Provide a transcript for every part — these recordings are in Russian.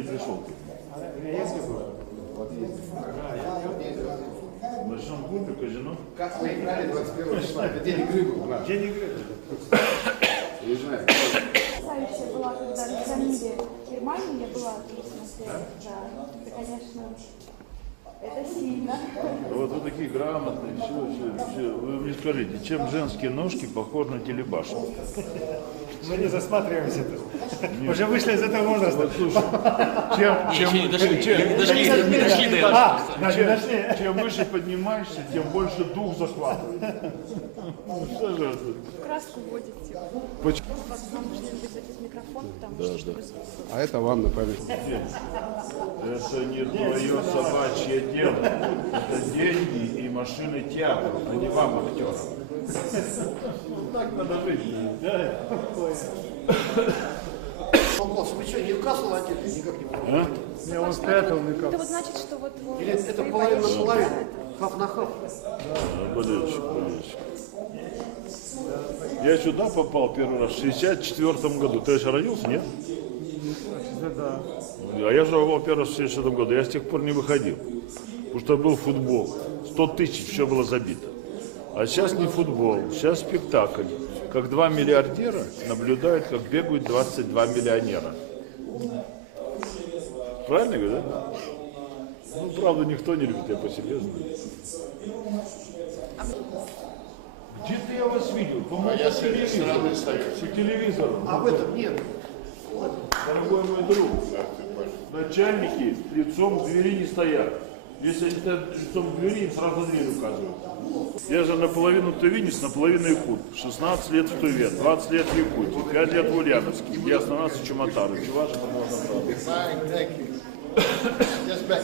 не пришел. В большом клубе казино. Как мы играли 21 числа? Это день игры был у нас. День игры. Не знаю. Потрясающая была, когда в Замире Германии я была, то есть смотрела. Да, это, конечно, это сильно. Вот вы такие грамотные, все. Вы мне скажите, чем женские ножки похожи на телебашни? Мы не засматриваемся тут. Уже вышли из этого возраста. Вот, слушай, Не дошли до этого. чем выше поднимаешься, тем больше дух захватывает. Ну, что же это? Краску вводите. Почему? Вам нужно быть запись микрофон, потому что чтобы звук. А это вам на память. Это не твое собачье дело. Это деньги и машины театра, а не вам, актерам. Так надо жить. Вы что, Ньюкасл одели? Никак не понимаю. Я он спрятал Это никак. вот значит, что вот вы... Или это половина на половину? Хаф на хаф? Болельщик. Я сюда попал первый раз в 64 году. Ты же родился, нет? Да. А я же попал первый раз в 64 году. Я с тех пор не выходил. Потому что был футбол. 100 тысяч, все было забито. А сейчас не футбол, сейчас спектакль. Как два миллиардера наблюдают, как бегают 22 миллионера. Правильно говорю, да? Ну, правда, никто не любит, я по себе знаю. Где-то я вас видел, по-моему, по телевизору. По телевизору. А в этом нет. Дорогой мой друг, начальники лицом к двери не стоят. Если они стоят лицом к двери, им сразу дверь указывают. Я же наполовину тувинец, наполовину якут. 16 лет в Туве, 20 лет в Якутии, 5 лет в Ульяновске, где остановился Чуматару. Чуваш, это можно правда. Just back.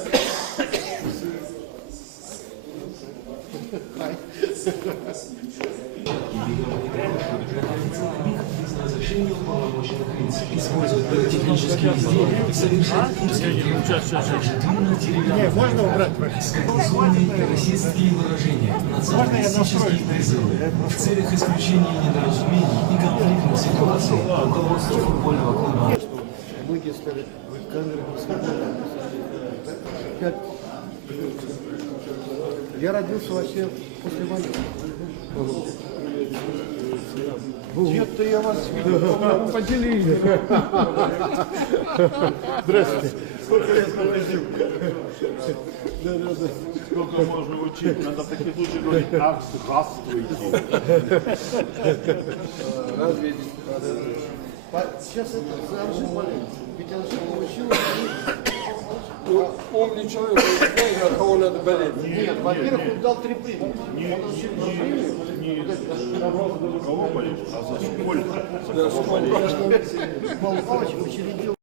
Разрешение уполномоченных лиц использовать пиротехнические изделия, совершать инспектировку, а также длинных деревянных Можно убрать? использованные российские выражения, националистические призывы в целях исключения недоразумений и конфликтных ситуаций руководство футбольного клуба. Многие ставят камеры на. Я родился вообще после войны. Где-то я вас видел. По телевизору. Здравствуйте. Сколько лет проводил? Сколько можно учить? Надо в таких случаях говорить, ах, здравствуйте. Разве сейчас это за Анжи болеет? Ведь Анжи получил. Умный человек, он знает, от кого надо болеть. Нет, во-первых, он дал 3 премии. Не за кого болишь, а за сколько? За кого болишь? Павел Павлович учредил